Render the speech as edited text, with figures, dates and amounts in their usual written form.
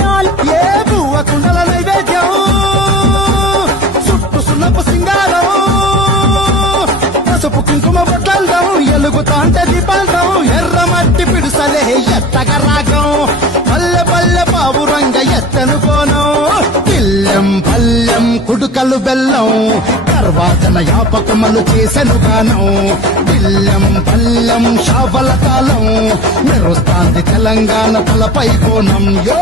doll ఏ బువ్వ కుండల నైవేద్యం చుట్టు సున్నపు సింగారం పసుపు కుంకుమ బొట్లందం ఎలుగుతాంటే దీపాంతం ఎర్ర మట్టి పిడుసలే ఎత్తగ రాగం పల్లె పల్లె పావురంగ ఎత్తను కోనం పిల్లెం పల్లెం కుడుకలు బెల్లం తర్వాతన యాపకమలు చేసెను గానం పిల్లెం పల్లెం షావల కాలం మెరుస్తాంది తెలంగాణ తలపై కోణం యో